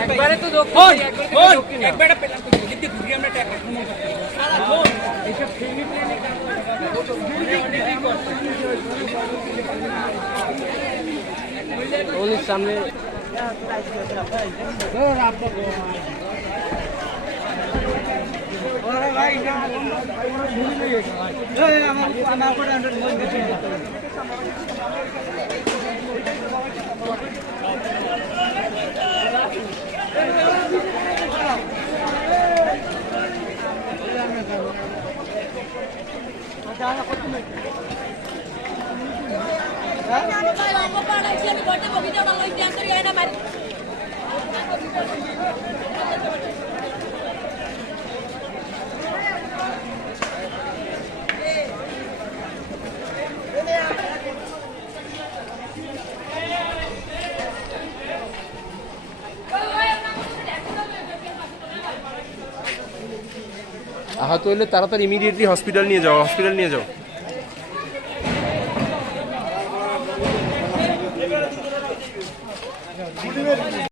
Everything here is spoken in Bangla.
একবারে তো একবারে পেলাম যদি ঘুরিয়ে আমরা ট্যাগ এইসব ফিল্মি প্লেনে সামনে আমি করতে বগিটা বাংলা ইতিহাস করি না মারি আহত হলে তাড়াতাড়ি ইমিডিয়েটলি হসপিটাল নিয়ে যাও হসপিটাল নিয়ে যাও।